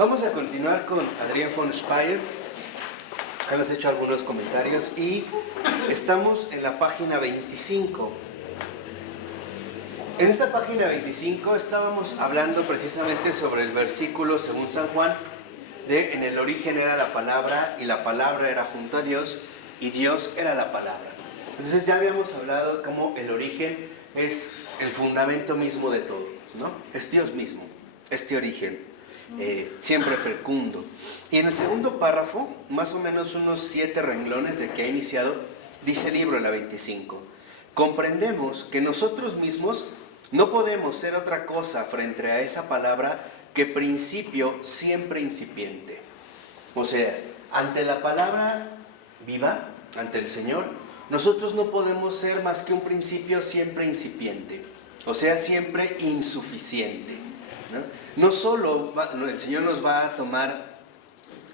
Vamos a continuar con Adrián von Speyer. Hemos hecho algunos comentarios y estamos en la página 25. En esta página 25 estábamos hablando precisamente sobre el versículo según San Juan, de en el origen era la palabra y la palabra era junto a Dios y Dios era la palabra. Entonces ya habíamos hablado cómo el origen es el fundamento mismo de todo, ¿no? Es Dios mismo, este origen. Siempre fecundo. Y en el segundo párrafo, más o menos unos 7 renglones de que ha iniciado, dice el libro en la 25: comprendemos que nosotros mismos no podemos ser otra cosa frente a esa palabra que principio siempre incipiente. O sea, ante la palabra viva, ante el Señor, nosotros no podemos ser más que un principio siempre incipiente, o sea, siempre insuficiente, ¿no? No solo el Señor nos va a tomar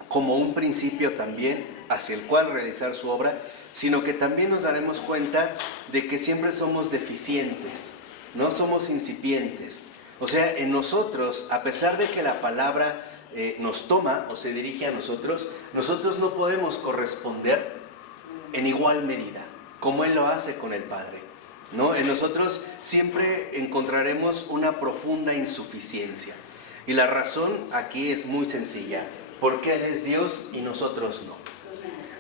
como un principio también hacia el cual realizar su obra, sino que también nos daremos cuenta de que siempre somos deficientes, no somos incipientes. O sea, en nosotros, a pesar de que la palabra nos toma o se dirige a nosotros, nosotros no podemos corresponder en igual medida, como Él lo hace con el Padre, ¿no? En nosotros siempre encontraremos una profunda insuficiencia. Y la razón aquí es muy sencilla: porque Él es Dios y nosotros no.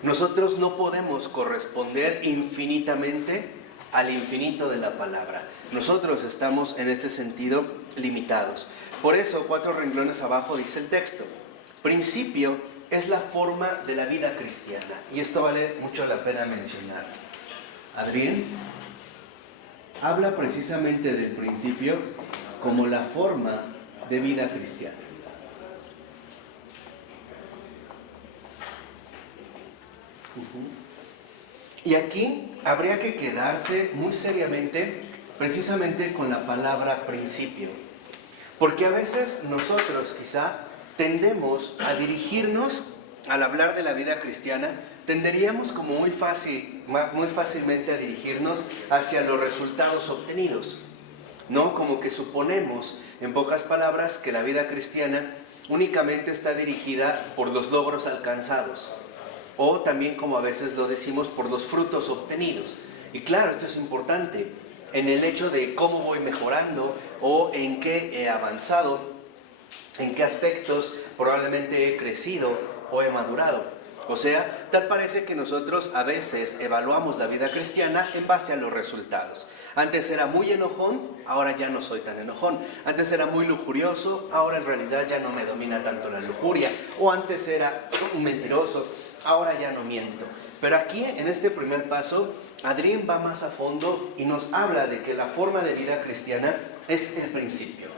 Nosotros no podemos corresponder infinitamente al infinito de la palabra. Nosotros estamos en este sentido limitados. Por eso, 4 renglones abajo dice el texto: principio es la forma de la vida cristiana. Y esto vale mucho la pena mencionar. Adrián habla precisamente del principio como la forma de vida cristiana. Y aquí habría que quedarse muy seriamente precisamente con la palabra principio, porque a veces nosotros quizá tendemos a dirigirnos, al hablar de la vida cristiana, tenderíamos como muy fácilmente a dirigirnos hacia los resultados obtenidos, ¿no? Como que suponemos, en pocas palabras, que la vida cristiana únicamente está dirigida por los logros alcanzados, o también, como a veces lo decimos, por los frutos obtenidos. Y claro, esto es importante en el hecho de cómo voy mejorando o en qué he avanzado, en qué aspectos probablemente he crecido o he madurado. O sea, tal parece que nosotros a veces evaluamos la vida cristiana en base a los resultados. Antes era muy enojón, ahora ya no soy tan enojón. Antes era muy lujurioso, ahora en realidad ya no me domina tanto la lujuria. O antes era un mentiroso, ahora ya no miento. Pero aquí, en este primer paso, Adrián va más a fondo y nos habla de que la forma de vida cristiana es el principio.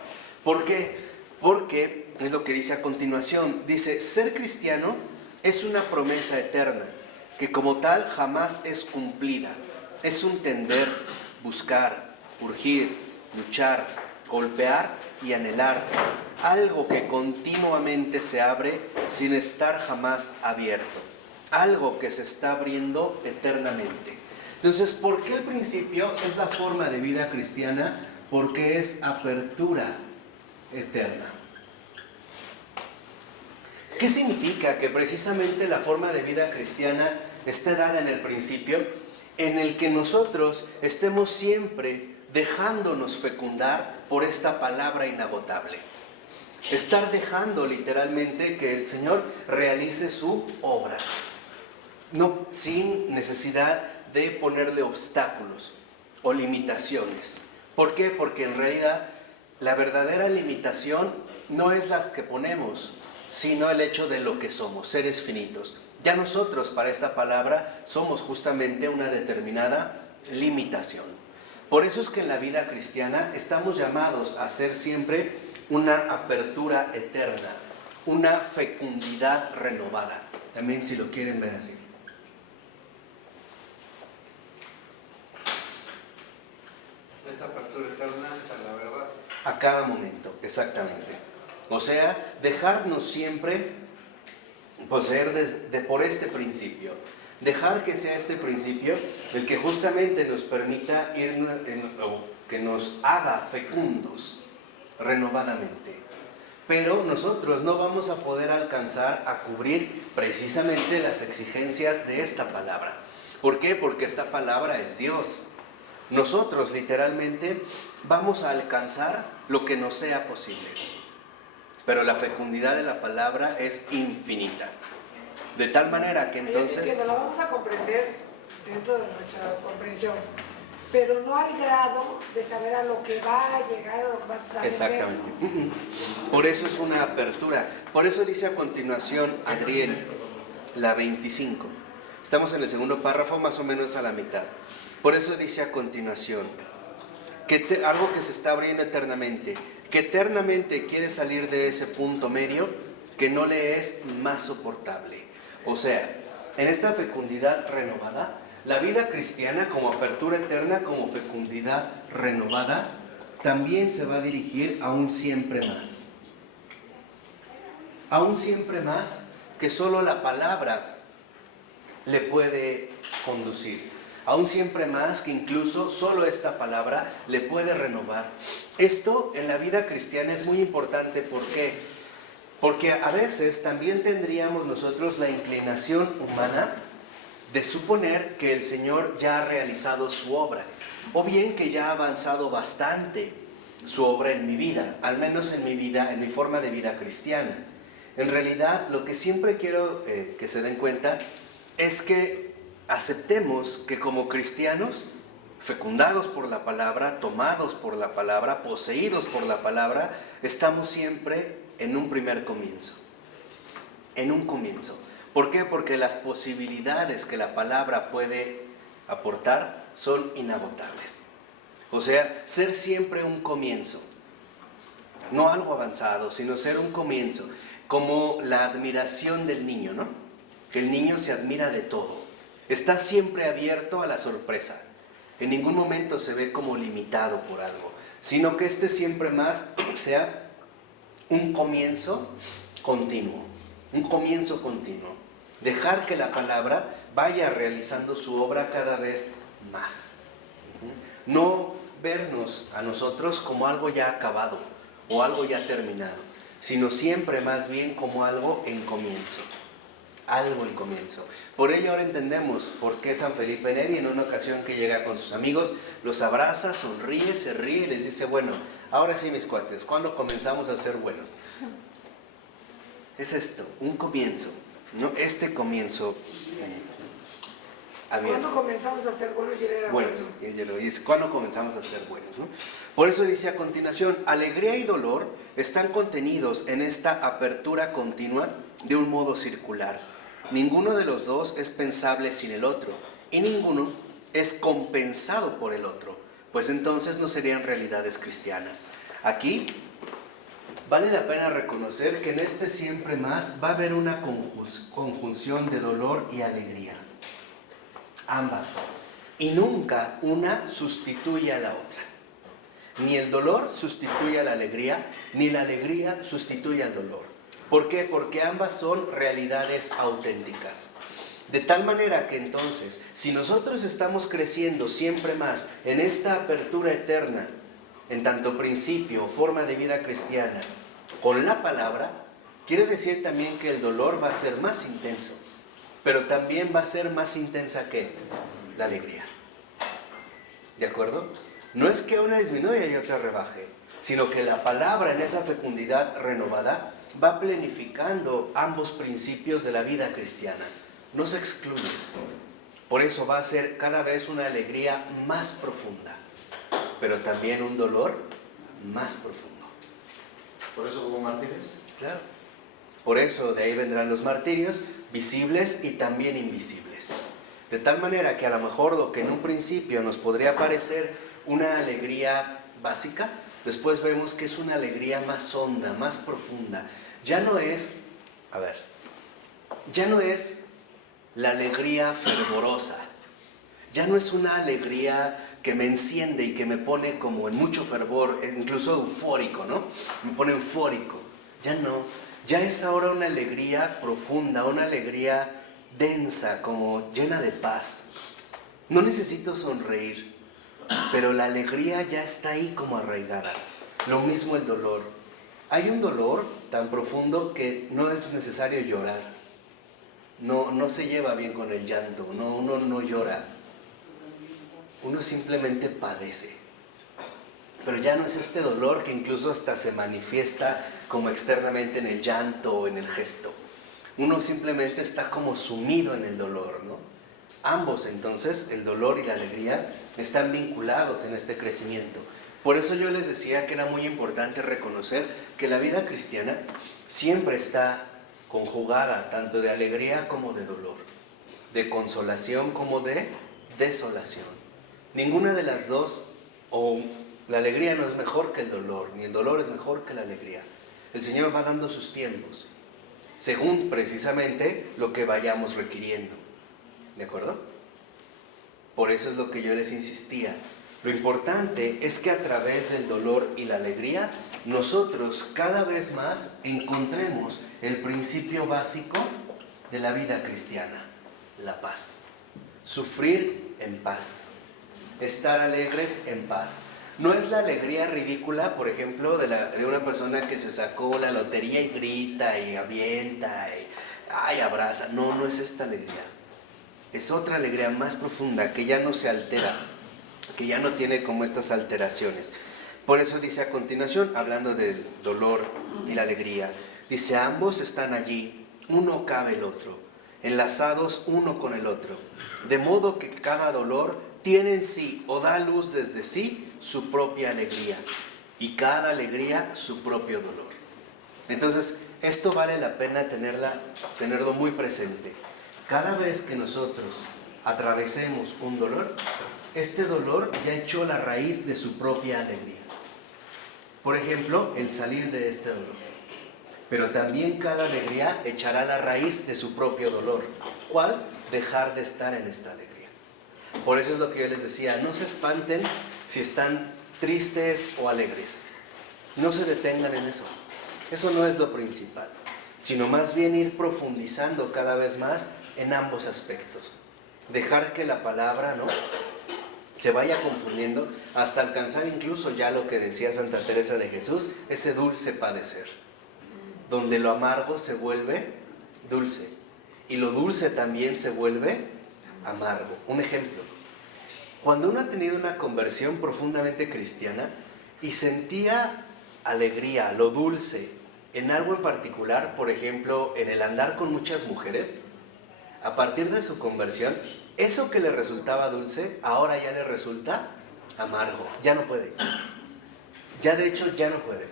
¿Por qué? Porque es lo que dice a continuación. Dice: ser cristiano es una promesa eterna, que como tal jamás es cumplida. Es un tender, buscar, urgir, luchar, golpear y anhelar, algo que continuamente se abre sin estar jamás abierto, algo que se está abriendo eternamente. Entonces, ¿por qué el principio es la forma de vida cristiana? Porque es apertura eterna. ¿Qué significa que precisamente la forma de vida cristiana esté dada en el principio? En el que nosotros estemos siempre dejándonos fecundar por esta palabra inagotable. Estar dejando literalmente que el Señor realice su obra, no, sin necesidad de ponerle obstáculos o limitaciones. ¿Por qué? Porque en realidad la verdadera limitación no es la que ponemos, sino el hecho de lo que somos, seres finitos. Ya nosotros para esta palabra somos justamente una determinada limitación. Por eso es que en la vida cristiana estamos llamados a ser siempre una apertura eterna, una fecundidad renovada. También, si lo quieren ver así. Esta apertura eterna es a la verdad. A cada momento, exactamente. O sea, dejarnos siempre poseer por este principio. Dejar que sea este principio el que justamente nos permita que nos haga fecundos renovadamente. pero nosotros no vamos a poder alcanzar a cubrir precisamente las exigencias de esta palabra. ¿Por qué? Porque esta palabra es Dios. Nosotros literalmente vamos a alcanzar lo que nos sea posible, pero la fecundidad de la palabra es infinita. De tal manera que entonces... Es que no la vamos a comprender dentro de nuestra comprensión, pero no al grado de saber a lo que va a llegar, a lo que va a estar. Exactamente. Por eso es una apertura. Por eso dice a continuación Adriel, la 25. Estamos en el segundo párrafo, más o menos a la mitad. Por eso dice a continuación, algo que se está abriendo eternamente, que eternamente quiere salir de ese punto medio que no le es más soportable. O sea, en esta fecundidad renovada, la vida cristiana como apertura eterna, como fecundidad renovada, también se va a dirigir a un siempre más. A un siempre más que solo la palabra le puede conducir. A un siempre más que incluso solo esta palabra le puede renovar. Esto en la vida cristiana es muy importante. ¿Por qué? Porque a veces también tendríamos nosotros la inclinación humana de suponer que el Señor ya ha realizado su obra, o bien que ya ha avanzado bastante su obra en mi vida, al menos en mi vida, en mi forma de vida cristiana. En realidad, lo que siempre quiero que se den cuenta es que aceptemos que como cristianos, fecundados por la palabra, tomados por la palabra, poseídos por la palabra, estamos siempre en un primer comienzo. En un comienzo. ¿Por qué? Porque las posibilidades que la palabra puede aportar son inagotables. O sea, ser siempre un comienzo. No algo avanzado, sino ser un comienzo. Como la admiración del niño, ¿no? Que el niño se admira de todo. Está siempre abierto a la sorpresa. En ningún momento se ve como limitado por algo, sino que siempre más sea un comienzo continuo. Un comienzo continuo. Dejar que la palabra vaya realizando su obra cada vez más. No vernos a nosotros como algo ya acabado o algo ya terminado, sino siempre más bien como algo en comienzo. Algo en comienzo. Por ello ahora entendemos por qué San Felipe Neri, en una ocasión que llega con sus amigos, los abraza, sonríe, se ríe y les dice: bueno, ahora sí, mis cuates, ¿cuándo comenzamos a ser buenos? Es esto, un comienzo, ¿no? Este comienzo abierto. ¿Cuándo comenzamos a ser buenos? Bueno, él lo dice, ¿cuándo comenzamos a ser buenos, ¿no? Por eso dice a continuación: alegría y dolor están contenidos en esta apertura continua de un modo circular. Ninguno de los dos es pensable sin el otro, y ninguno es compensado por el otro, pues entonces no serían realidades cristianas. Aquí vale la pena reconocer que en este siempre más va a haber una conjunción de dolor y alegría. Ambas. Y nunca una sustituye a la otra. Ni el dolor sustituye a la alegría, ni la alegría sustituye al dolor. ¿Por qué? Porque ambas son realidades auténticas. De tal manera que entonces, si nosotros estamos creciendo siempre más en esta apertura eterna, en tanto principio o forma de vida cristiana, con la palabra, quiere decir también que el dolor va a ser más intenso, pero también va a ser más intensa que la alegría. ¿De acuerdo? No es que una disminuya y otra rebaje, sino que la palabra en esa fecundidad renovada va planificando ambos principios de la vida cristiana. No se excluyen. Por eso va a ser cada vez una alegría más profunda, pero también un dolor más profundo. ¿Por eso hubo mártires? Claro. Por eso de ahí vendrán los martirios, visibles y también invisibles. De tal manera que a lo mejor lo que en un principio nos podría parecer una alegría básica, después vemos que es una alegría más honda, más profunda. Ya no es la alegría fervorosa. Ya no es una alegría que me enciende y que me pone como en mucho fervor, incluso eufórico, ¿no? Me pone eufórico. Ya no. Ya es ahora una alegría profunda, una alegría densa, como llena de paz. No necesito sonreír, pero la alegría ya está ahí como arraigada. Lo mismo el dolor. Hay un dolor tan profundo que no es necesario llorar. No se lleva bien con el llanto, uno no llora. Uno simplemente padece. Pero ya no es este dolor que incluso hasta se manifiesta como externamente en el llanto o en el gesto. Uno simplemente está como sumido en el dolor, ¿no? Ambos, entonces, el dolor y la alegría, están vinculados en este crecimiento. Por eso yo les decía que era muy importante reconocer que la vida cristiana siempre está conjugada tanto de alegría como de dolor, de consolación como de desolación. Ninguna de las dos, o la alegría no es mejor que el dolor, ni el dolor es mejor que la alegría. El Señor va dando sus tiempos, según precisamente lo que vayamos requiriendo. ¿De acuerdo? Por eso es lo que yo les insistía. Lo importante es que a través del dolor y la alegría, nosotros cada vez más encontremos el principio básico de la vida cristiana, la paz. Sufrir en paz, estar alegres en paz. No es la alegría ridícula, por ejemplo, de una persona que se sacó la lotería y grita y avienta y abraza. No es esta alegría. Es otra alegría más profunda que ya no se altera, que ya no tiene como estas alteraciones. Por eso dice a continuación, hablando del dolor y la alegría, dice: ambos están allí, uno cabe el otro, enlazados uno con el otro, de modo que cada dolor tiene en sí o da luz desde sí su propia alegría, y cada alegría su propio dolor. Entonces, esto vale la pena tenerlo muy presente. Cada vez que nosotros atravesemos un dolor, este dolor ya echó la raíz de su propia alegría. Por ejemplo, el salir de este dolor. Pero también cada alegría echará la raíz de su propio dolor. ¿Cuál? Dejar de estar en esta alegría. Por eso es lo que yo les decía, no se espanten si están tristes o alegres. No se detengan en eso. Eso no es lo principal, sino más bien ir profundizando cada vez más en ambos aspectos. Dejar que la palabra, ¿no?, se vaya confundiendo hasta alcanzar incluso ya lo que decía Santa Teresa de Jesús, ese dulce padecer, donde lo amargo se vuelve dulce y lo dulce también se vuelve amargo. Un ejemplo: cuando uno ha tenido una conversión profundamente cristiana y sentía alegría, lo dulce, en algo en particular, por ejemplo, en el andar con muchas mujeres, a partir de su conversión, eso que le resultaba dulce, ahora ya le resulta amargo. Ya no puede. Ya de hecho, ya no puede.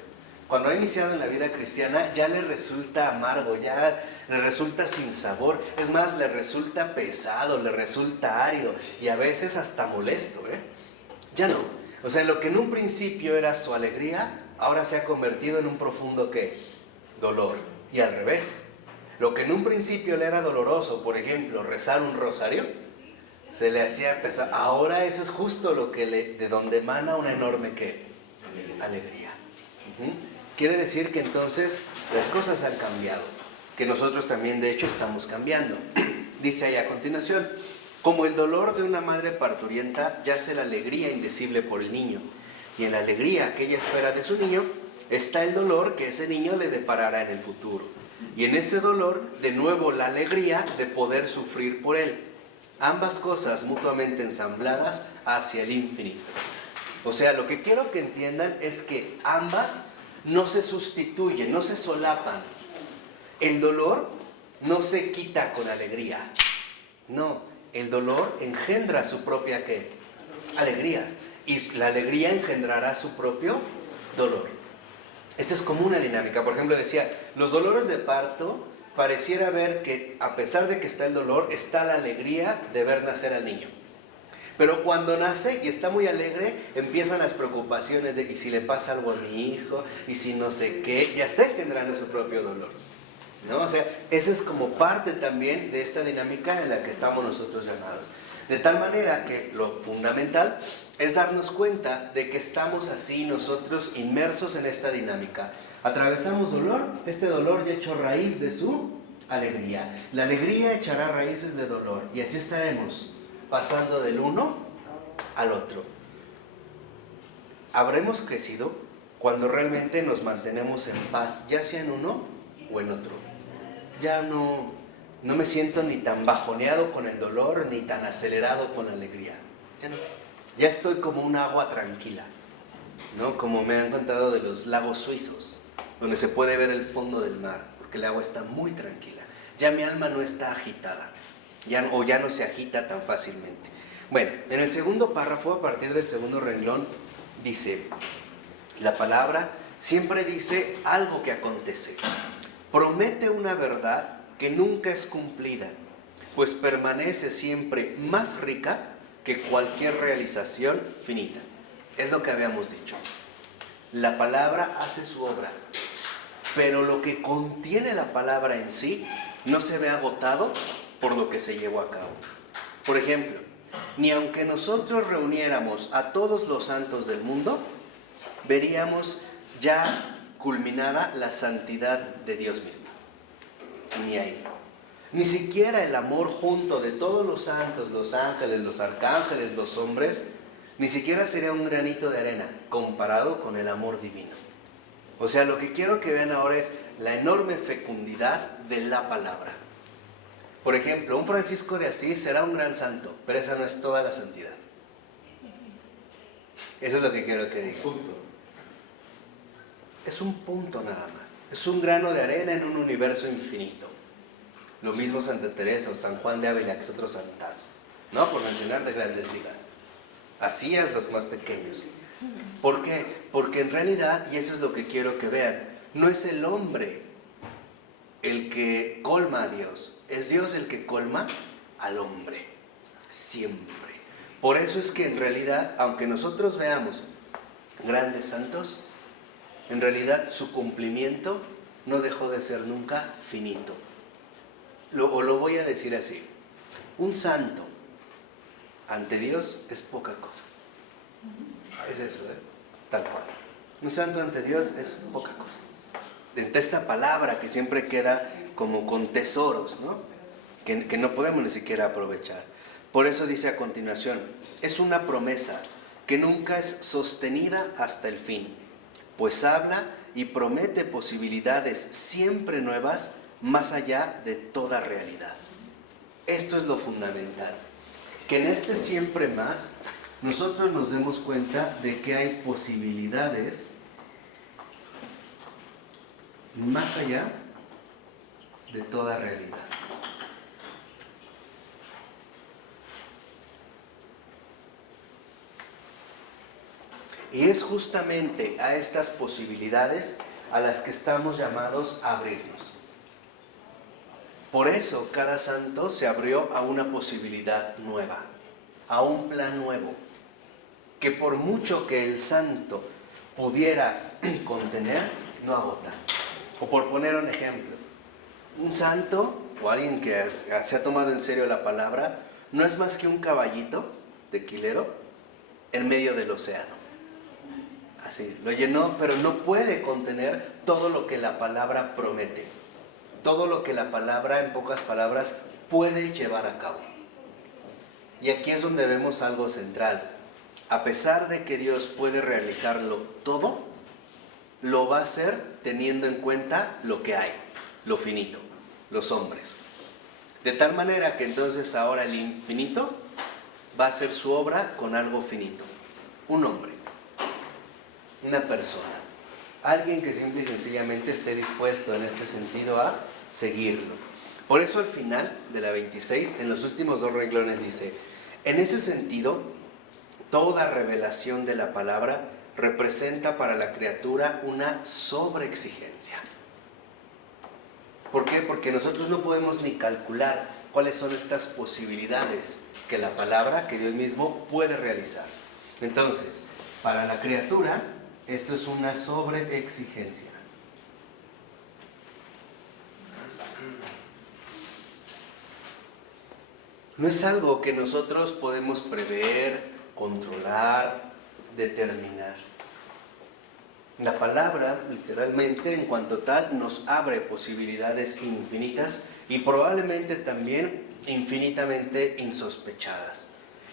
Cuando ha iniciado en la vida cristiana, ya le resulta amargo, ya le resulta sin sabor. Es más, le resulta pesado, le resulta árido y a veces hasta molesto, Ya no. O sea, lo que en un principio era su alegría, ahora se ha convertido en un profundo ¿qué? Dolor. Y al revés. Lo que en un principio le era doloroso, por ejemplo, rezar un rosario, se le hacía pesar. Ahora eso es justo lo que de donde emana una enorme ¿qué? Alegría. Quiere decir que entonces las cosas han cambiado, que nosotros también de hecho estamos cambiando. Dice ahí a continuación: como el dolor de una madre parturienta yace la alegría indecible por el niño, y en la alegría que ella espera de su niño está el dolor que ese niño le deparará en el futuro. Y en ese dolor, de nuevo, la alegría de poder sufrir por él. Ambas cosas mutuamente ensambladas hacia el infinito. O sea, lo que quiero que entiendan es que ambas no se sustituyen, no se solapan. El dolor no se quita con alegría. No, el dolor engendra su propia ¿qué? Alegría. Y la alegría engendrará su propio dolor. Esta es como una dinámica. Por ejemplo, decía, los dolores de parto, pareciera ver que a pesar de que está el dolor, está la alegría de ver nacer al niño. Pero cuando nace y está muy alegre, empiezan las preocupaciones de ¿y si le pasa algo a mi hijo? ¿Y si no sé qué? Ya está engendrando su propio dolor, ¿no? O sea, esa es como parte también de esta dinámica en la que estamos nosotros llamados. De tal manera que lo fundamental es darnos cuenta de que estamos así nosotros inmersos en esta dinámica. Atravesamos dolor, este dolor ya echó raíz de su alegría. La alegría echará raíces de dolor y así estaremos pasando del uno al otro. Habremos crecido cuando realmente nos mantenemos en paz, ya sea en uno o en otro. Ya no me siento ni tan bajoneado con el dolor, ni tan acelerado con la alegría. Ya no. Ya estoy como un agua tranquila, ¿no? Como me han contado de los lagos suizos, donde se puede ver el fondo del mar, porque el agua está muy tranquila. Ya mi alma no está agitada, ya no se agita tan fácilmente. Bueno, en el segundo párrafo, a partir del segundo renglón, dice, la palabra siempre dice algo que acontece. Promete una verdad que nunca es cumplida, pues permanece siempre más rica que cualquier realización finita. Es lo que habíamos dicho. La palabra hace su obra, pero lo que contiene la palabra en sí no se ve agotado por lo que se llevó a cabo. Por ejemplo, ni aunque nosotros reuniéramos a todos los santos del mundo, veríamos ya culminada la santidad de Dios mismo. Ni ahí. Ni siquiera el amor junto de todos los santos, los ángeles, los arcángeles, los hombres, ni siquiera sería un granito de arena comparado con el amor divino. O sea, lo que quiero que vean ahora es la enorme fecundidad de la palabra. Por ejemplo, un Francisco de Asís será un gran santo, pero esa no es toda la santidad. Eso es lo que quiero que diga. Es un punto nada más. Es un grano de arena en un universo infinito. Lo mismo Santa Teresa o San Juan de Ávila, que es otro santazo, ¿no? Por mencionar de grandes ligas. Así es los más pequeños. ¿Por qué? Porque en realidad, y eso es lo que quiero que vean, no es el hombre el que colma a Dios, es Dios el que colma al hombre, siempre. Por eso es que en realidad, aunque nosotros veamos grandes santos, en realidad su cumplimiento no dejó de ser nunca finito. Lo voy a decir así, un santo ante Dios es poca cosa. Es eso, tal cual. Un santo ante Dios es poca cosa. De esta palabra que siempre queda como con tesoros, ¿no? Que no podemos ni siquiera aprovechar. Por eso dice a continuación, es una promesa que nunca es sostenida hasta el fin, pues habla y promete posibilidades siempre nuevas más allá de toda realidad. Esto es lo fundamental, que en este siempre más nosotros nos demos cuenta de que hay posibilidades más allá de toda realidad. Y es justamente a estas posibilidades a las que estamos llamados a abrirnos. Por eso cada santo se abrió a una posibilidad nueva, a un plan nuevo, que por mucho que el santo pudiera contener, no agota. O por poner un ejemplo, un santo o alguien que se ha tomado en serio la palabra, no es más que un caballito tequilero en medio del océano. Así, lo llenó, pero no puede contener todo lo que la palabra promete, todo lo que la palabra, en pocas palabras, puede llevar a cabo. Y aquí es donde vemos algo central. A pesar de que Dios puede realizarlo todo, lo va a hacer teniendo en cuenta lo que hay, lo finito, los hombres. De tal manera que entonces ahora el infinito va a hacer su obra con algo finito. Un hombre, una persona, alguien que simple y sencillamente esté dispuesto en este sentido a seguirlo. Por eso al final de la 26, en los últimos 2 renglones dice, en ese sentido, toda revelación de la palabra representa para la criatura una sobreexigencia. ¿Por qué? Porque nosotros no podemos ni calcular cuáles son estas posibilidades que la palabra, que Dios mismo puede realizar. Entonces, para la criatura, esto es una sobreexigencia. No es algo que nosotros podemos prever, controlar, determinar. La palabra, literalmente, en cuanto tal, nos abre posibilidades infinitas y probablemente también infinitamente insospechadas.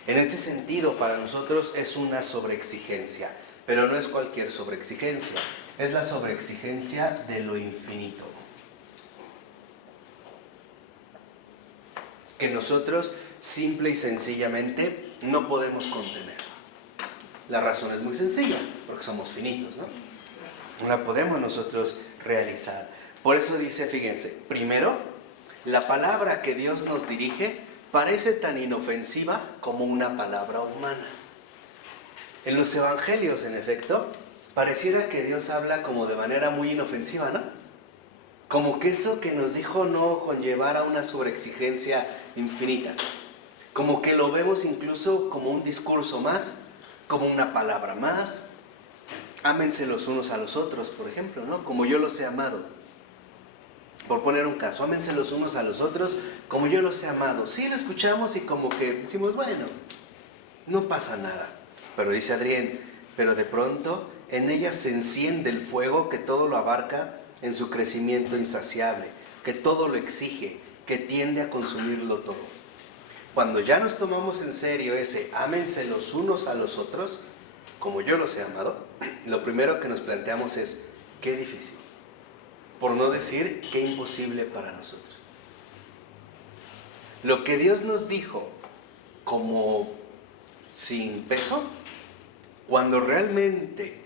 En este sentido, para nosotros es una sobreexigencia. pero no es cualquier sobreexigencia, es la sobreexigencia de lo infinito. Que nosotros simple y sencillamente no podemos contener. La razón es muy sencilla, porque somos finitos, ¿no? No la podemos nosotros realizar. Por eso dice, fíjense, primero, la palabra que Dios nos dirige parece tan inofensiva como una palabra humana. En los evangelios, en efecto, pareciera que Dios habla como de manera muy inofensiva, ¿no? Como que eso que nos dijo no conllevara una sobreexigencia infinita. Como que lo vemos incluso como un discurso más, como una palabra más. Ámense los unos a los otros, por ejemplo, ¿no? Como yo los he amado. Por poner un caso, ámense los unos a los otros como yo los he amado. Sí, lo escuchamos y como que decimos, bueno, no pasa nada. Pero dice Adrián, pero de pronto en ella se enciende el fuego que todo lo abarca en su crecimiento insaciable, que todo lo exige, que tiende a consumirlo todo. Cuando ya nos tomamos en serio ese ámense los unos a los otros, como yo los he amado, lo primero que nos planteamos es, qué difícil. Por no decir, qué imposible para nosotros. Lo que Dios nos dijo como sin peso, cuando realmente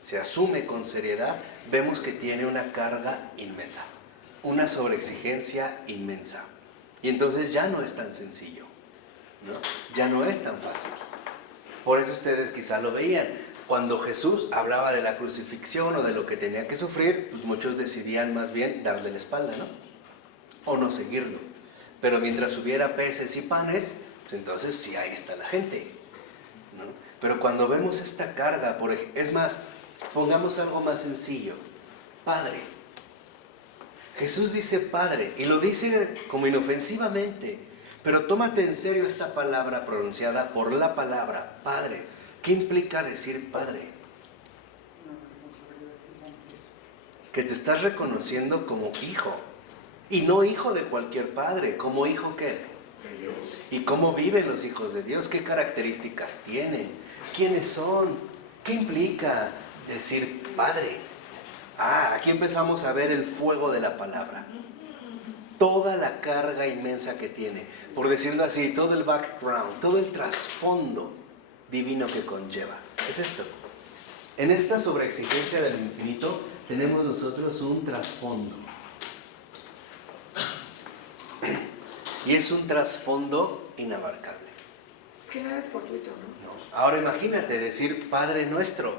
se asume con seriedad, vemos que tiene una carga inmensa, una sobreexigencia inmensa. Y entonces ya no es tan sencillo, ¿no? Ya no es tan fácil. Por eso ustedes quizá lo veían. Cuando Jesús hablaba de la crucifixión o de lo que tenía que sufrir, pues muchos decidían más bien darle la espalda, ¿no? O no seguirlo. Pero mientras hubiera peces y panes, pues entonces sí, ahí está la gente, ¿no? Pero cuando vemos esta carga, es más, pongamos algo más sencillo. Padre. Jesús dice Padre, y lo dice como inofensivamente, pero tómate en serio esta palabra pronunciada por la palabra Padre. ¿Qué implica decir Padre? Que te estás reconociendo como hijo, y no hijo de cualquier padre, como hijo ¿qué? De Dios. ¿Y cómo viven los hijos de Dios? ¿Qué características tienen? ¿Quiénes son? ¿Qué implica decir Padre? Aquí empezamos a ver el fuego de la palabra. Toda la carga inmensa que tiene, por decirlo así, todo el background, todo el trasfondo divino que conlleva. Es esto. En esta sobreexigencia del infinito tenemos nosotros un trasfondo. Y es un trasfondo inabarcable. Es que nada es fortuito, ¿no? No. Ahora imagínate decir Padre nuestro.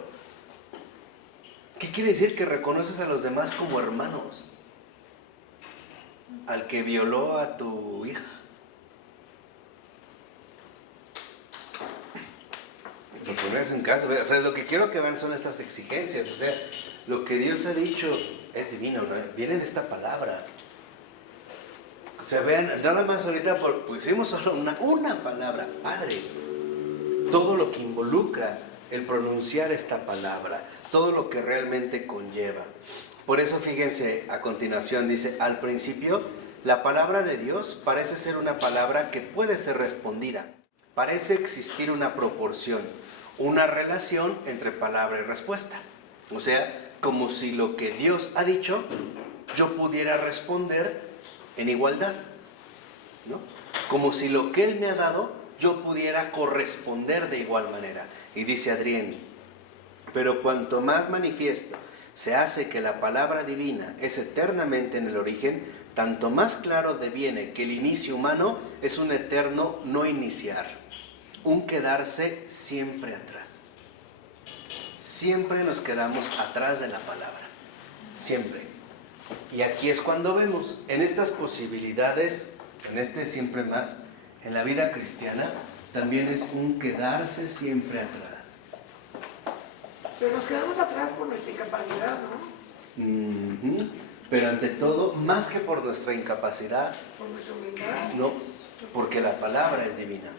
¿Qué quiere decir? Que reconoces a los demás como hermanos. Al que violó a tu hija. Lo pones en caso, o sea, lo que quiero que vean son estas exigencias, o sea, lo que Dios ha dicho es divino, ¿no? Viene de esta palabra. O sea, vean, nada más ahorita pusimos solo una palabra, Padre. Todo lo que involucra el pronunciar esta palabra, todo lo que realmente conlleva. Por eso fíjense, a continuación dice, al principio, la palabra de Dios parece ser una palabra que puede ser respondida. Parece existir una proporción, una relación entre palabra y respuesta. O sea, como si lo que Dios ha dicho, yo pudiera responder en igualdad, ¿no? Como si lo que Él me ha dado, yo pudiera corresponder de igual manera. Y dice Adrián, pero cuanto más manifiesto se hace que la palabra divina es eternamente en el origen, tanto más claro deviene que el inicio humano es un eterno no iniciar, un quedarse siempre atrás. Siempre nos quedamos atrás de la palabra, siempre. Y aquí es cuando vemos, en estas posibilidades, en este siempre más, en la vida cristiana, también es un quedarse siempre atrás. Pero nos quedamos atrás por nuestra incapacidad, ¿no? Pero ante todo, más que por nuestra incapacidad, Por nuestra humildad. no, porque la palabra es divina.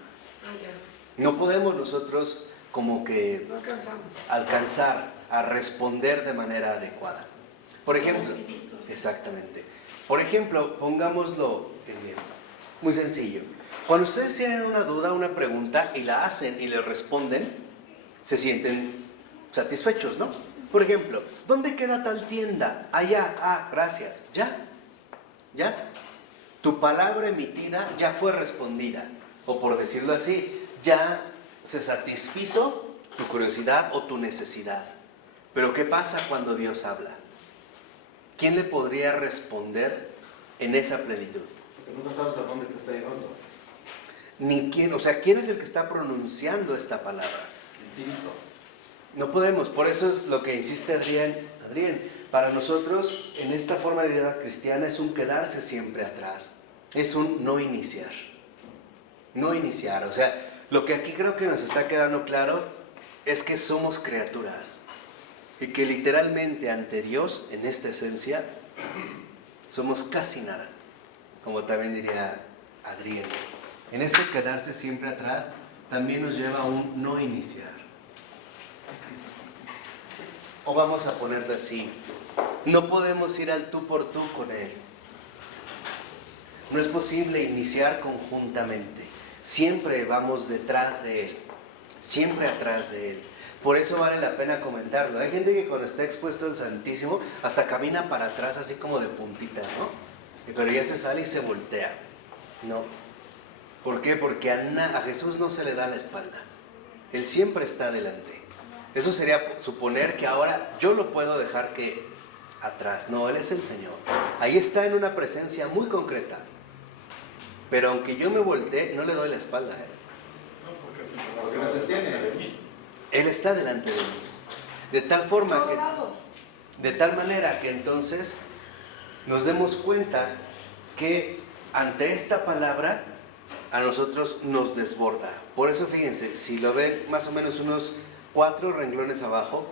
No podemos nosotros como que No alcanzamos. alcanzar a responder de manera adecuada. Por ejemplo, exactamente. Por ejemplo, pongámoslo muy sencillo. Cuando ustedes tienen una duda, una pregunta y la hacen y le responden, se sienten satisfechos, ¿no? Por ejemplo, ¿dónde queda tal tienda? Allá, gracias. ¿Ya? Tu palabra emitida ya fue respondida. O por decirlo así, ya se satisfizo tu curiosidad o tu necesidad. Pero ¿qué pasa cuando Dios habla? ¿Quién le podría responder en esa plenitud? Porque nunca sabes a dónde te está llevando. Ni quién, o sea, ¿quién es el que está pronunciando esta palabra? Infinito. No podemos, por eso es lo que insiste Adrián, para nosotros en esta forma de vida cristiana es un quedarse siempre atrás, es un no iniciar, o sea, lo que aquí creo que nos está quedando claro es que somos criaturas y que literalmente ante Dios, en esta esencia, somos casi nada, como también diría Adrián. En este quedarse siempre atrás también nos lleva a un no iniciar. O vamos a ponerlo así, no podemos ir al tú por tú con Él. No es posible iniciar conjuntamente. Siempre vamos detrás de Él, siempre atrás de Él. Por eso vale la pena comentarlo. Hay gente que cuando está expuesto al Santísimo hasta camina para atrás así como de puntitas, ¿no? Pero ya se sale y se voltea, ¿no? ¿Por qué? Porque a Jesús no se le da la espalda. Él siempre está adelante. Eso sería suponer que ahora yo lo puedo dejar que atrás. No, Él es el Señor. Ahí está en una presencia muy concreta. Pero aunque yo me voltee, no le doy la espalda a Él. Porque me sostiene. Él está delante de mí. De tal forma que, Todos. de tal manera que entonces nos demos cuenta que ante esta palabra a nosotros nos desborda. Por eso fíjense, si lo ven más o menos unos 4 renglones abajo,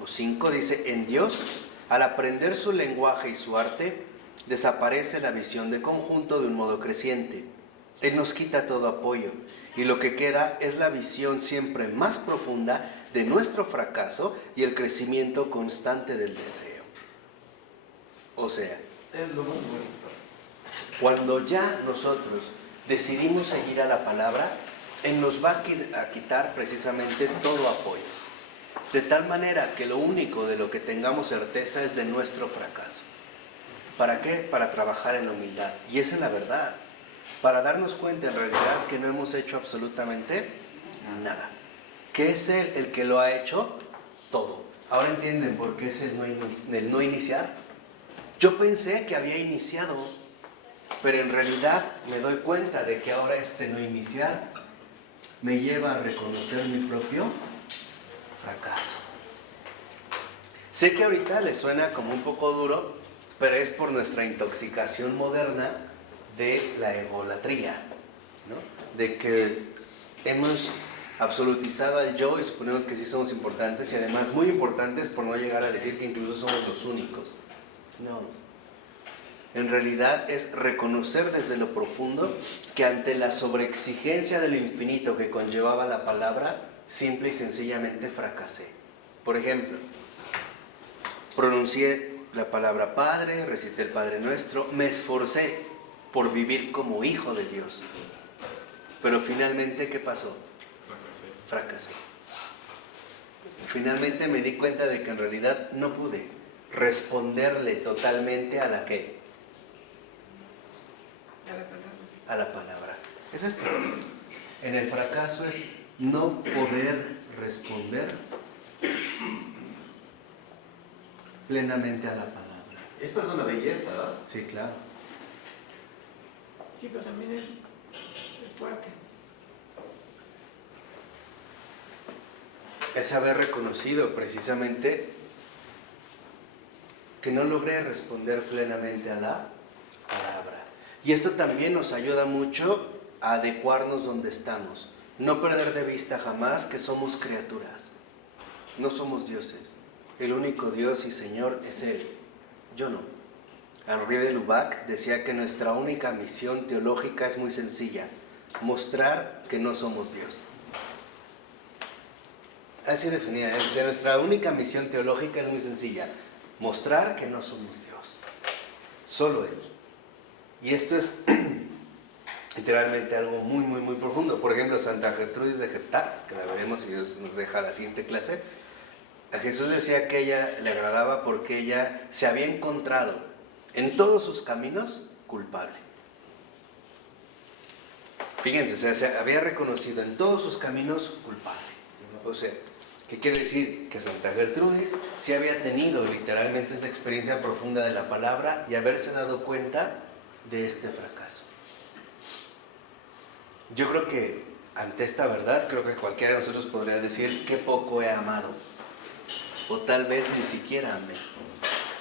o 5, dice, en Dios, al aprender su lenguaje y su arte, desaparece la visión de conjunto de un modo creciente. Él nos quita todo apoyo, y lo que queda es la visión siempre más profunda de nuestro fracaso y el crecimiento constante del deseo. O sea, Es lo más bonito. cuando ya nosotros decidimos seguir a la palabra, Él nos va a quitar precisamente todo apoyo. De tal manera que lo único de lo que tengamos certeza es de nuestro fracaso. ¿Para qué? Para trabajar en la humildad. Y esa es la verdad. Para darnos cuenta en realidad que no hemos hecho absolutamente nada. Que es Él el que lo ha hecho todo. Ahora entienden por qué es el no iniciar. Yo pensé que había iniciado, pero en realidad me doy cuenta de que ahora este no iniciar me lleva a reconocer mi propio fracaso. Sé que ahorita les suena como un poco duro, pero es por nuestra intoxicación moderna de la egolatría, ¿no? De que hemos absolutizado al yo y suponemos que sí somos importantes y además muy importantes por no llegar a decir que incluso somos los únicos. No. En realidad es reconocer desde lo profundo que ante la sobreexigencia del infinito que conllevaba la palabra, simple y sencillamente fracasé. Por ejemplo, pronuncié la palabra Padre, recité el Padre Nuestro, me esforcé por vivir como hijo de Dios. Pero finalmente, ¿qué pasó? Fracasé. Finalmente me di cuenta de que en realidad no pude responderle totalmente a la que a la palabra. Es esto. En el fracaso es no poder responder plenamente a la palabra. Esta es una belleza, ¿no? Sí, claro. Sí, pero también es fuerte. Es haber reconocido precisamente que no logré responder plenamente a la palabra. Y esto también nos ayuda mucho a adecuarnos donde estamos. No perder de vista jamás que somos criaturas. No somos dioses. El único Dios y Señor es Él. Yo no. Henri de Lubac decía que nuestra única misión teológica es muy sencilla. Mostrar que no somos Dios. Así definía él. Decía, nuestra única misión teológica es muy sencilla. Mostrar que no somos Dios. Solo Él. Y esto es literalmente algo muy, muy, muy profundo. Por ejemplo, Santa Gertrudis de Jephthah, que la veremos si Dios nos deja la siguiente clase, A Jesús decía que ella le agradaba porque ella se había encontrado en todos sus caminos culpable. Fíjense, o sea, se había reconocido en todos sus caminos culpable. O sea, ¿qué quiere decir? Que Santa Gertrudis sí había tenido literalmente esa experiencia profunda de la palabra y haberse dado cuenta de este fracaso. Yo creo que ante esta verdad, creo que cualquiera de nosotros podría decir que poco he amado. O tal vez ni siquiera amé.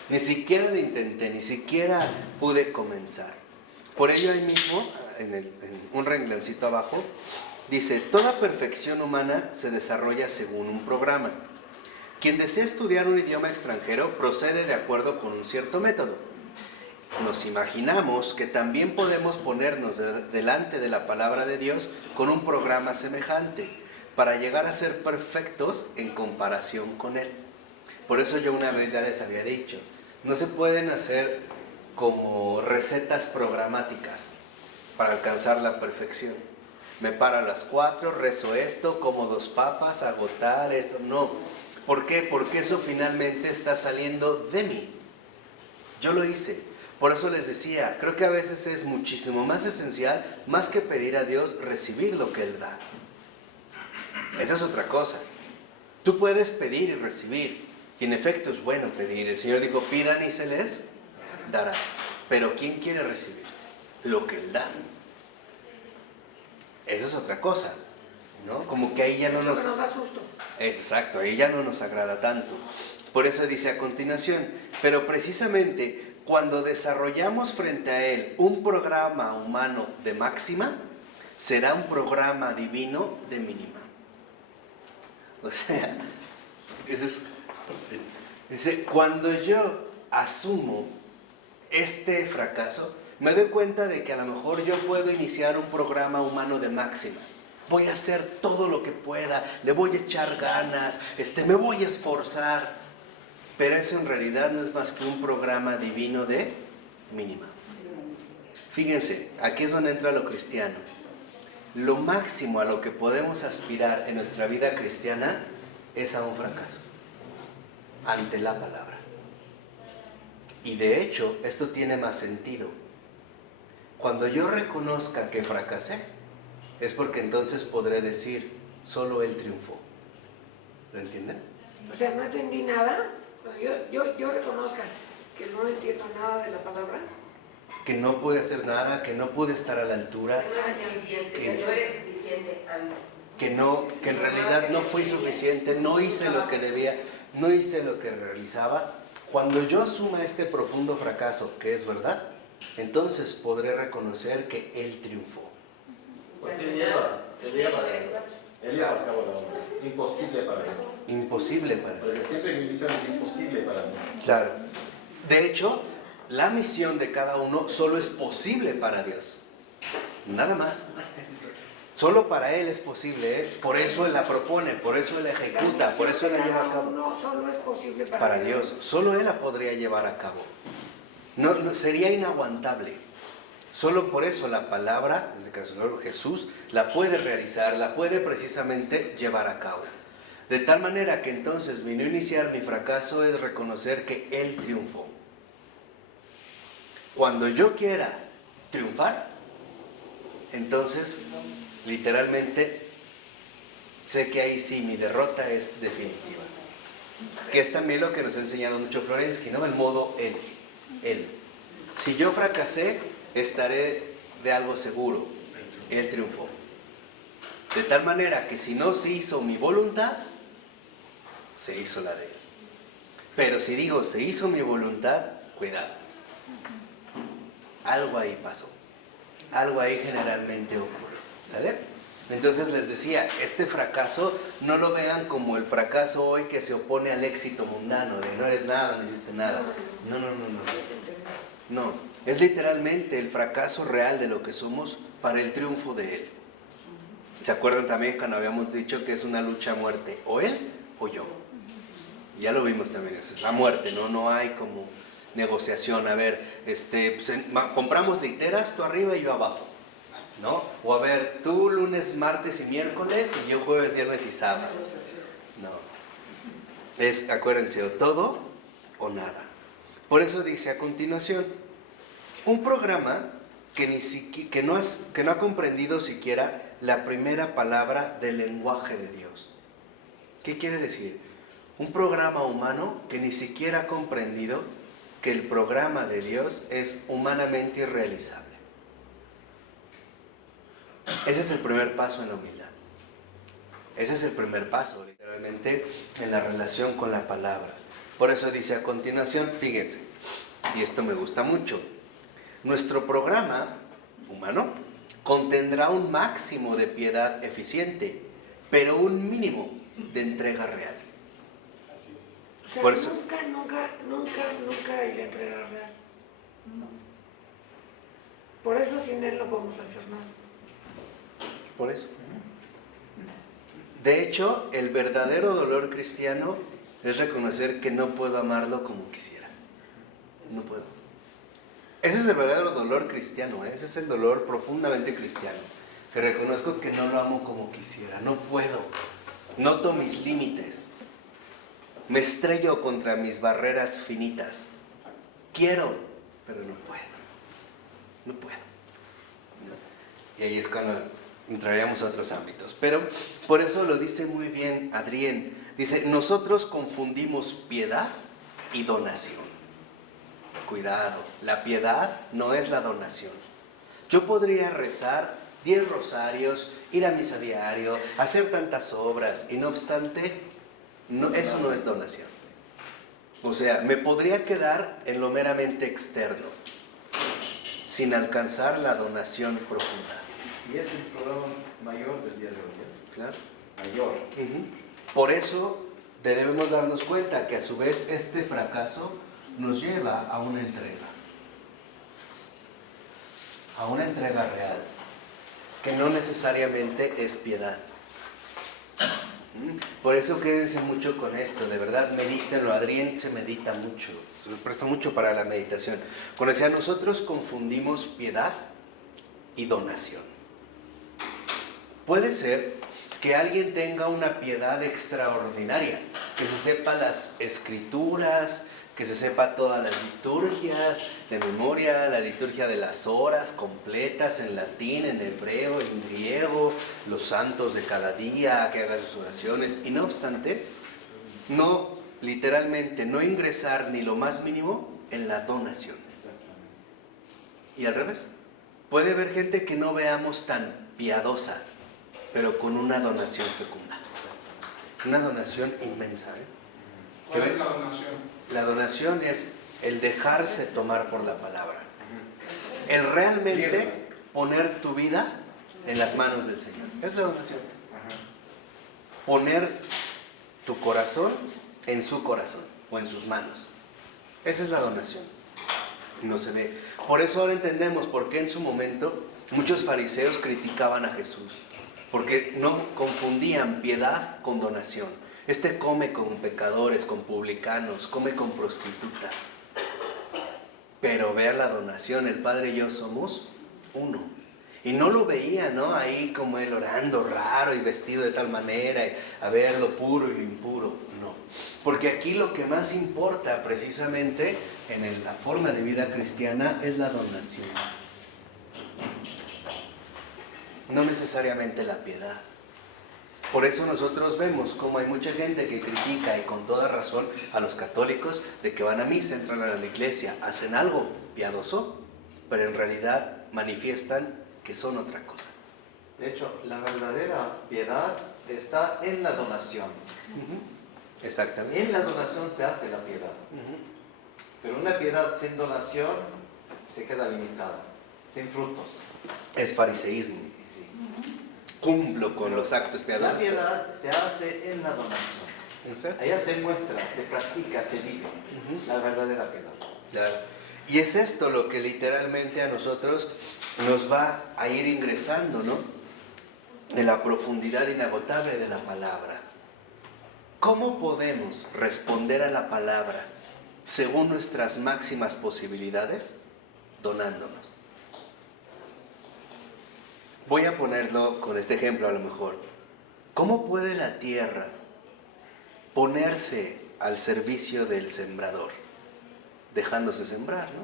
Ni siquiera lo intenté, ni siquiera pude comenzar. Por ello ahí mismo, en un rengloncito abajo, dice: toda perfección humana se desarrolla según un programa. Quien desea estudiar un idioma extranjero procede de acuerdo con un cierto método. Nos imaginamos que también podemos ponernos delante de la palabra de Dios con un programa semejante, para llegar a ser perfectos en comparación con Él. Por eso yo una vez ya les había dicho, no se pueden hacer como recetas programáticas para alcanzar la perfección. Me paro a las 4, rezo esto, como 2 papas, hago tal, esto. No. ¿Por qué? Porque eso finalmente está saliendo de mí. Yo lo hice. Por eso les decía, creo que a veces es muchísimo más esencial, más que pedir a Dios, recibir lo que Él da. Esa es otra cosa. Tú puedes pedir y recibir. Y en efecto es bueno pedir. El Señor dijo, pidan y se les dará. Pero ¿quién quiere recibir? Lo que Él da. Esa es otra cosa, ¿no? Como que ahí ya no nos... da susto. Exacto, ahí ya no nos agrada tanto. Por eso dice a continuación, pero precisamente cuando desarrollamos frente a Él un programa humano de máxima, será un programa divino de mínima. O sea, dice, cuando yo asumo este fracaso, me doy cuenta de que a lo mejor yo puedo iniciar un programa humano de máxima. Voy a hacer todo lo que pueda, le voy a echar ganas, me voy a esforzar. Pero eso en realidad no es más que un programa divino de mínima. Fíjense, aquí es donde entra lo cristiano. Lo máximo a lo que podemos aspirar en nuestra vida cristiana es a un fracaso ante la palabra. Y de hecho, esto tiene más sentido. Cuando yo reconozca que fracasé, es porque entonces podré decir, solo Él triunfó. ¿Lo entienden? O sea, no entendí nada. Yo reconozca que no entiendo nada de la palabra. Que no pude hacer nada, que no pude estar a la altura. Que no eres suficiente ante. Que en realidad no fui suficiente, no hice lo que debía, no hice lo que realizaba. Cuando yo asuma este profundo fracaso, que es verdad, entonces podré reconocer que Él triunfó. Porque Él lleva a cabo la obra. Imposible para Él. Imposible para Él. Porque siempre mi misión es imposible para mí. Claro. De hecho, la misión de cada uno solo es posible para Dios. Nada más. Solo para Él es posible, ¿eh? Por eso Él la propone, por eso Él la ejecuta, por eso Él la lleva a cabo. No, solo es posible Para Dios, solo Él la podría llevar a cabo. No, sería inaguantable. Solo por eso la palabra, en este caso Jesús, la puede realizar, la puede precisamente llevar a cabo. De tal manera que entonces mi no iniciar mi fracaso es reconocer que Él triunfó. Cuando yo quiera triunfar, entonces literalmente sé que ahí sí mi derrota es definitiva. Que es también lo que nos ha enseñado mucho Florensky, ¿no? El modo Él. Si yo fracasé, estaré de algo seguro. Él triunfó. De tal manera que si no se hizo mi voluntad, se hizo la de Él. Pero si digo se hizo mi voluntad, cuidado. Algo ahí pasó. Algo ahí generalmente ocurre. ¿Sale? Entonces les decía, este fracaso no lo vean como el fracaso hoy que se opone al éxito mundano, de no eres nada, no hiciste nada. No, es literalmente el fracaso real de lo que somos para el triunfo de Él. ¿Se acuerdan también cuando habíamos dicho que es una lucha a muerte? O Él o yo. Ya lo vimos también, es la muerte, no hay como negociación. A ver, compramos literas, tú arriba y yo abajo, ¿no? O a ver, tú lunes, martes y miércoles y yo jueves, viernes y sábado. No. Es, acuérdense, o todo o nada. Por eso dice a continuación, un programa que no ha comprendido siquiera la primera palabra del lenguaje de Dios. ¿Qué quiere decir? Un programa humano que ni siquiera ha comprendido que el programa de Dios es humanamente irrealizable. Ese es el primer paso en la humildad. Ese es el primer paso, literalmente, en la relación con la palabra. Por eso dice a continuación, fíjense, y esto me gusta mucho, nuestro programa humano contendrá un máximo de piedad eficiente, pero un mínimo de entrega real. O sea, Por eso, nunca hay la entrega real. Por eso sin él no podemos hacer nada. por eso. De hecho, el verdadero dolor cristiano es reconocer que no puedo amarlo como quisiera. No puedo. Ese es el verdadero dolor cristiano, ¿eh? Ese es el dolor profundamente cristiano. Que reconozco que no lo amo como quisiera. No puedo. Noto mis límites. Me estrello contra mis barreras finitas. Quiero, pero no puedo. No puedo. Y ahí es cuando entraríamos a otros ámbitos. Pero por eso lo dice muy bien Adrián. Dice, nosotros confundimos piedad y donación. Cuidado, la piedad no es la donación. Yo podría rezar 10 rosarios, ir a misa diario, hacer tantas obras, y no obstante, eso no es donación. O sea, me podría quedar en lo meramente externo, sin alcanzar la donación profunda. Y es el problema mayor del día de hoy, ¿eh? ¿Claro? Mayor. Por eso debemos darnos cuenta que a su vez este fracaso nos lleva a una entrega real, que no necesariamente es piedad. Por eso quédense mucho con esto, de verdad, medítenlo. Adrián se medita mucho, se presta mucho para la meditación. Cuando decía, nosotros confundimos piedad y donación. Puede ser que alguien tenga una piedad extraordinaria, que se sepa las escrituras, que se sepa todas las liturgias de memoria, la liturgia de las horas completas en latín, en hebreo, en griego, los santos de cada día, que haga sus oraciones, y no obstante, literalmente no ingresar ni lo más mínimo en la donación. Y al revés, puede haber gente que no veamos tan piadosa, pero con una donación fecunda, una donación inmensa, ¿eh? ¿Cuál es la donación? La donación es el dejarse tomar por la palabra. El realmente poner tu vida en las manos del Señor. Es la donación. Poner tu corazón en su corazón o en sus manos. Esa es la donación. No se ve. Por eso ahora entendemos por qué en su momento muchos fariseos criticaban a Jesús. Porque no confundían piedad con donación. Este come con pecadores, con publicanos, come con prostitutas. Pero vea la donación, el Padre y yo somos uno. Y no lo veía, ¿no? Ahí como él orando raro y vestido de tal manera, y a ver lo puro y lo impuro. No. Porque aquí lo que más importa precisamente en la forma de vida cristiana es la donación. No necesariamente la piedad. Por eso nosotros vemos cómo hay mucha gente que critica, y con toda razón, a los católicos de que van a misa, entran a la iglesia, hacen algo piadoso, pero en realidad manifiestan que son otra cosa. De hecho, la verdadera piedad está en la donación. Exactamente. En la donación se hace la piedad. Pero una piedad sin donación se queda limitada, sin frutos. Es fariseísmo. Cumplo con los actos piadosos. La piedad se hace en la donación. Allá se muestra, se practica, se vive la verdadera piedad. Claro. Y es esto lo que literalmente a nosotros nos va a ir ingresando, ¿no? En la profundidad inagotable de la palabra. ¿Cómo podemos responder a la palabra según nuestras máximas posibilidades? Donándonos. Voy a ponerlo con este ejemplo a lo mejor. ¿Cómo puede la tierra ponerse al servicio del sembrador, dejándose sembrar, ¿no?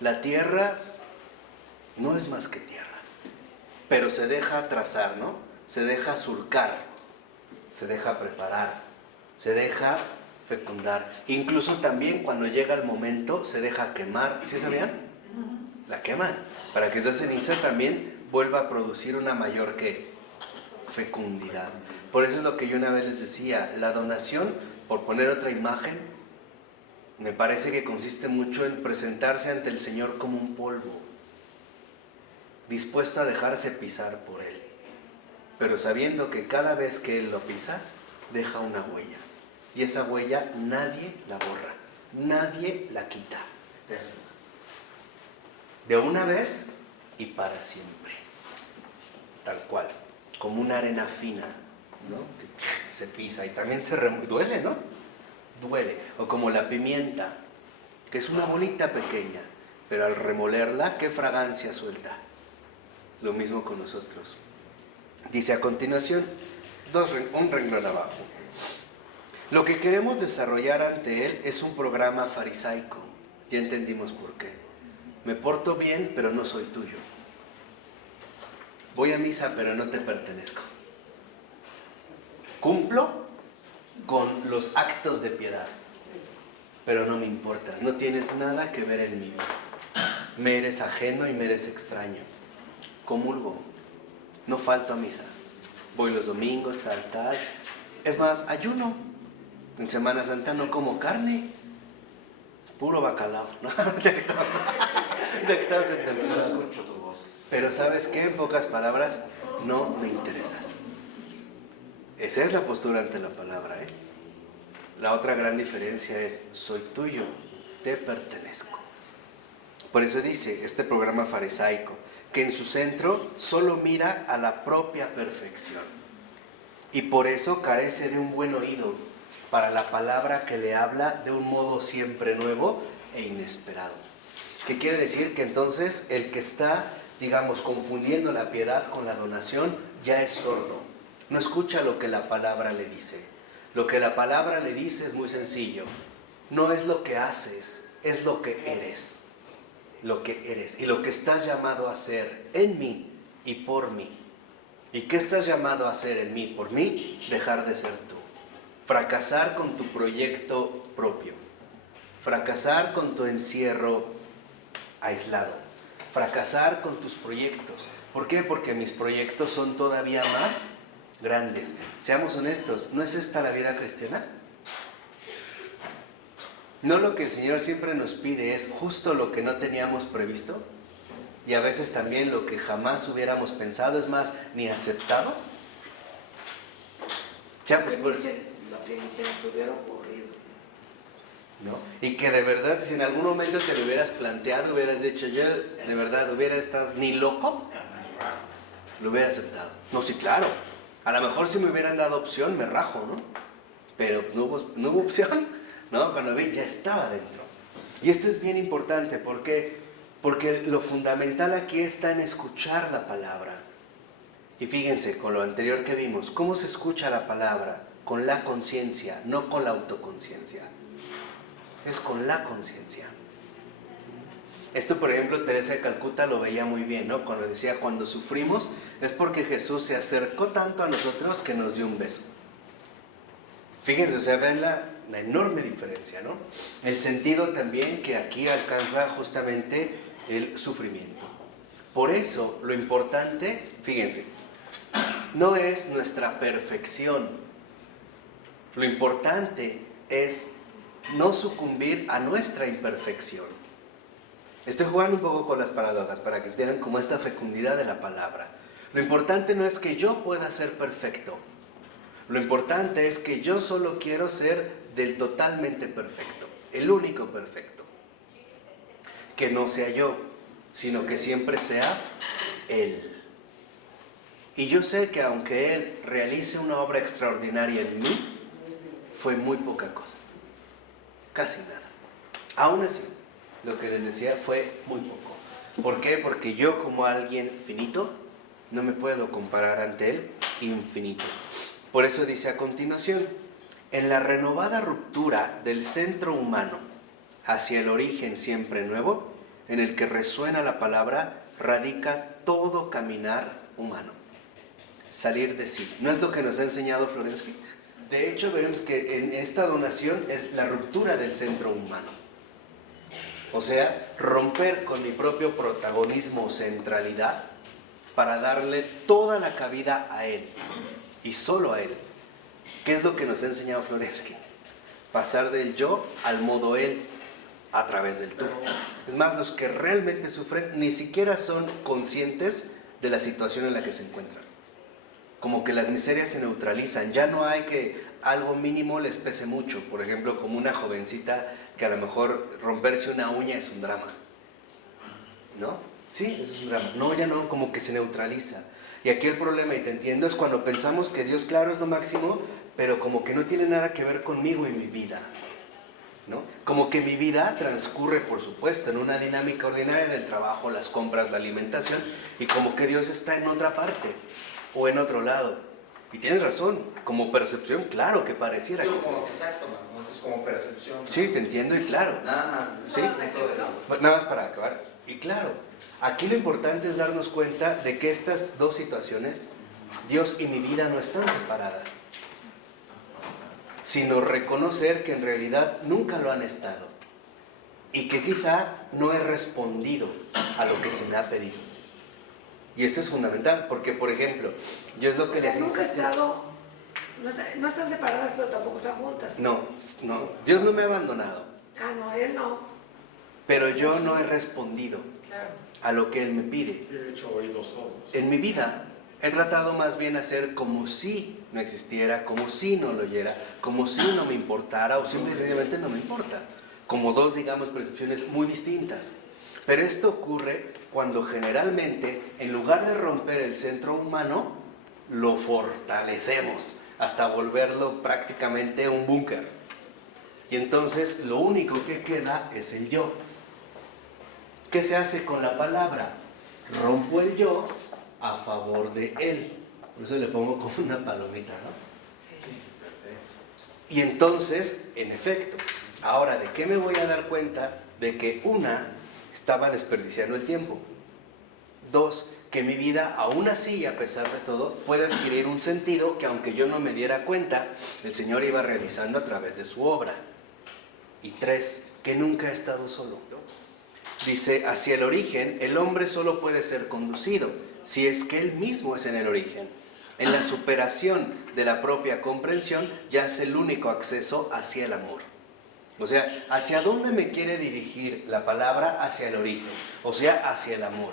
La tierra no es más que tierra, pero se deja trazar, ¿no? Se deja surcar, se deja preparar, se deja fecundar. Incluso también cuando llega el momento se deja quemar. ¿Sí sabían? La queman para que esta ceniza también vuelva a producir una mayor ¿qué? Fecundidad. Por eso es lo que yo una vez les decía, la donación, por poner otra imagen, me parece que consiste mucho en presentarse ante el Señor como un polvo, dispuesto a dejarse pisar por Él, pero sabiendo que cada vez que Él lo pisa, deja una huella. Y esa huella nadie la borra, nadie la quita. De una vez y para siempre. Tal cual, como una arena fina, ¿no? Que se pisa y también duele, ¿no? Duele. O como la pimienta, que es una bolita pequeña, pero al remolerla, ¿qué fragancia suelta? Lo mismo con nosotros. Dice a continuación, un renglón abajo. Lo que queremos desarrollar ante Él es un programa farisaico. Ya entendimos por qué. Me porto bien, pero no soy tuyo. Voy a misa, pero no te pertenezco. Cumplo con los actos de piedad, pero no me importas. No tienes nada que ver en mi vida. Me eres ajeno y me eres extraño. Comulgo. No falto a misa. Voy los domingos, tal. Es más, ayuno. En Semana Santa no como carne. Puro bacalao. ¿No? No escucho tu voz. Pero ¿sabes qué? En pocas palabras, no me interesas. Esa es la postura ante la palabra, ¿eh? La otra gran diferencia es, soy tuyo, te pertenezco. Por eso dice este programa farisaico, que en su centro solo mira a la propia perfección. Y por eso carece de un buen oído para la palabra que le habla de un modo siempre nuevo e inesperado. ¿Qué quiere decir? Que entonces el que está, digamos, confundiendo la piedad con la donación, ya es sordo. No escucha lo que la palabra le dice. Lo que la palabra le dice es muy sencillo. No es lo que haces, es lo que eres. Lo que eres y lo que estás llamado a hacer en mí y por mí. ¿Y qué estás llamado a hacer en mí y por mí? Dejar de ser tú. Fracasar con tu proyecto propio. Fracasar con tu encierro aislado. Fracasar con tus proyectos. ¿Por qué? Porque mis proyectos son todavía más grandes. Seamos honestos, ¿no es esta la vida cristiana? ¿No lo que el Señor siempre nos pide es justo lo que no teníamos previsto? Y a veces también lo que jamás hubiéramos pensado, es más, ni aceptado. Ya, pues, Lo que ni se nos hubiera ocurrido. ¿no? Y que de verdad, si en algún momento te lo hubieras planteado, hubieras dicho, yo de verdad hubiera estado ni loco, lo hubiera aceptado. No, sí, claro. A lo mejor si me hubieran dado opción, me rajo, ¿no? Pero no hubo opción, ¿no? Cuando vi, ya estaba dentro. Y esto es bien importante, ¿por qué? Porque lo fundamental aquí está en escuchar la palabra. Y fíjense, con lo anterior que vimos, ¿cómo se escucha la palabra? Con la conciencia, no con la autoconciencia. Es con la conciencia. Esto, por ejemplo, Teresa de Calcuta lo veía muy bien, ¿no? Cuando decía, cuando sufrimos, es porque Jesús se acercó tanto a nosotros que nos dio un beso. Fíjense, o sea, ven la enorme diferencia, ¿no? El sentido también que aquí alcanza justamente el sufrimiento. Por eso, lo importante, fíjense, no es nuestra perfección. Lo importante es no sucumbir a nuestra imperfección. Estoy jugando un poco con las paradojas para que entiendan como esta fecundidad de la palabra. Lo importante no es que yo pueda ser perfecto. Lo importante es que yo solo quiero ser del totalmente perfecto, el único perfecto. Que no sea yo, sino que siempre sea Él. Y yo sé que aunque Él realice una obra extraordinaria en mí, fue muy poca cosa. Casi nada. Aún así, lo que les decía fue muy poco. ¿Por qué? Porque yo como alguien finito, no me puedo comparar ante Él infinito. Por eso dice a continuación, En la renovada ruptura del centro humano hacia el origen siempre nuevo, en el que resuena la palabra, radica todo caminar humano. Salir de sí. ¿No es lo que nos ha enseñado Florensky? De hecho, veremos que en esta donación es la ruptura del centro humano. O sea, romper con mi propio protagonismo o centralidad para darle toda la cabida a Él y solo a Él. ¿Qué es lo que nos ha enseñado Florensky? Pasar del yo al modo Él a través del tú. Es más, los que realmente sufren ni siquiera son conscientes de la situación en la que se encuentran. Como que las miserias se neutralizan, ya no hay que algo mínimo les pese mucho. Por ejemplo, como una jovencita que a lo mejor romperse una uña es un drama, ¿no? Sí, es un drama. No, ya no, como que se neutraliza. Y aquí el problema, y te entiendo, es cuando pensamos que Dios, claro, es lo máximo, pero como que no tiene nada que ver conmigo y mi vida, ¿no? Como que mi vida transcurre, por supuesto, en una dinámica ordinaria del trabajo, las compras, la alimentación, y como que Dios está en otra parte o en otro lado. Y tienes razón, como percepción, claro que pareciera que es así. Exacto, es como percepción. Sí, te entiendo y claro. Nada más. Sí, nada más para acabar. Y claro, aquí lo importante es darnos cuenta de que estas dos situaciones, Dios y mi vida, no están separadas, sino reconocer que en realidad nunca lo han estado y que quizá no he respondido a lo que se me ha pedido. Y esto es fundamental, porque por ejemplo, yo es lo que les nunca he insisto. estado, no están separadas, pero tampoco están juntas. No, Dios no me ha abandonado, Ah, no, Él no. pero yo no he respondido Claro. a lo que Él me pide. He hecho oídos sordos. En mi vida he tratado más bien hacer como si no existiera, como si no lo oyera, como si no me importara o simple y sencillamente no me importa. Como dos, digamos, percepciones muy distintas. Pero esto ocurre cuando generalmente, en lugar de romper el centro humano, lo fortalecemos hasta volverlo prácticamente un búnker. Y entonces lo único que queda es el yo. ¿Qué se hace con la palabra? Rompo el yo a favor de Él. Por eso le pongo como una palomita, ¿no? Y entonces, en efecto, ahora, ¿de qué me voy a dar cuenta? De que una, estaba desperdiciando el tiempo. Dos, que mi vida, aún así, a pesar de todo, puede adquirir un sentido que aunque yo no me diera cuenta, el Señor iba realizando a través de su obra. Y tres, que nunca he estado solo. Dice, hacia el origen, el hombre solo puede ser conducido, si es que él mismo es en el origen. En la superación de la propia comprensión, ya es el único acceso hacia el amor. O sea, ¿hacia dónde me quiere dirigir la palabra? Hacia el origen, o sea, hacia el amor.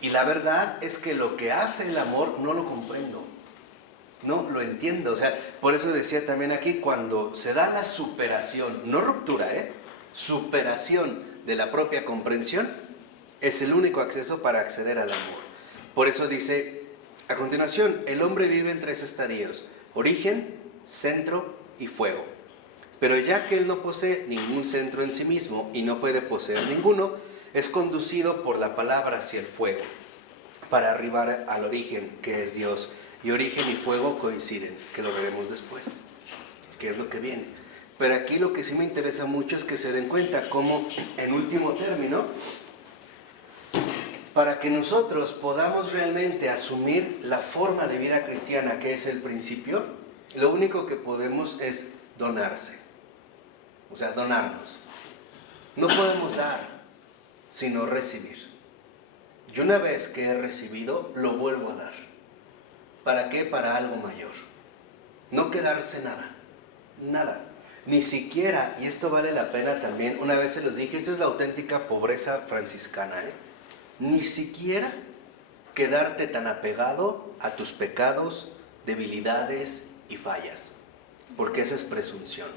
Y la verdad es que lo que hace el amor no lo comprendo, no lo entiendo. O sea, por eso decía también aquí, cuando se da la superación, no ruptura, superación de la propia comprensión, es el único acceso para acceder al amor. Por eso dice, a continuación, el hombre vive en tres estadios: origen, centro y fuego. Pero ya que él no posee ningún centro en sí mismo y no puede poseer ninguno, es conducido por la palabra hacia el fuego, para arribar al origen, que es Dios. Y origen y fuego coinciden, que lo veremos después, que es lo que viene. Pero aquí lo que sí me interesa mucho es que se den cuenta cómo, en último término, para que nosotros podamos realmente asumir la forma de vida cristiana que es el principio, lo único que podemos es donarse. O sea, donarnos. No podemos dar, sino recibir. Y una vez que he recibido, lo vuelvo a dar. ¿Para qué? Para algo mayor. No quedarse nada. Nada. Ni siquiera, y esto vale la pena también, una vez se los dije, esta es la auténtica pobreza franciscana, ni siquiera quedarte tan apegado a tus pecados, debilidades y fallas, porque esa es presunción.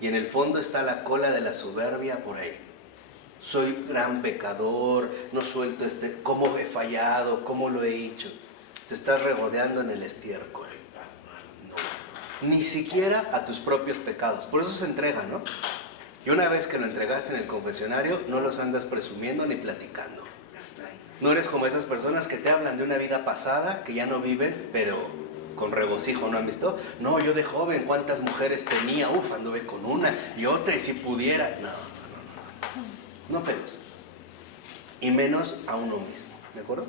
Y en el fondo está la cola de la soberbia por ahí. Soy gran pecador, no suelto cómo he fallado, cómo lo he hecho. Te estás regodeando en el estiércol. No, ni siquiera a tus propios pecados. Por eso se entrega, ¿no? Y una vez que lo entregaste en el confesionario, no los andas presumiendo ni platicando. No eres como esas personas que te hablan de una vida pasada, que ya no viven, pero con regocijo, ¿no han visto? No, yo de joven, ¿cuántas mujeres tenía? Uf, anduve con una y otra, y si pudiera. No pelos. Y menos a uno mismo, ¿de acuerdo?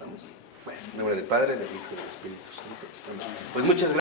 Vamos. Bueno, en nombre del Padre, del Hijo y del Espíritu Santo. Pues muchas gracias.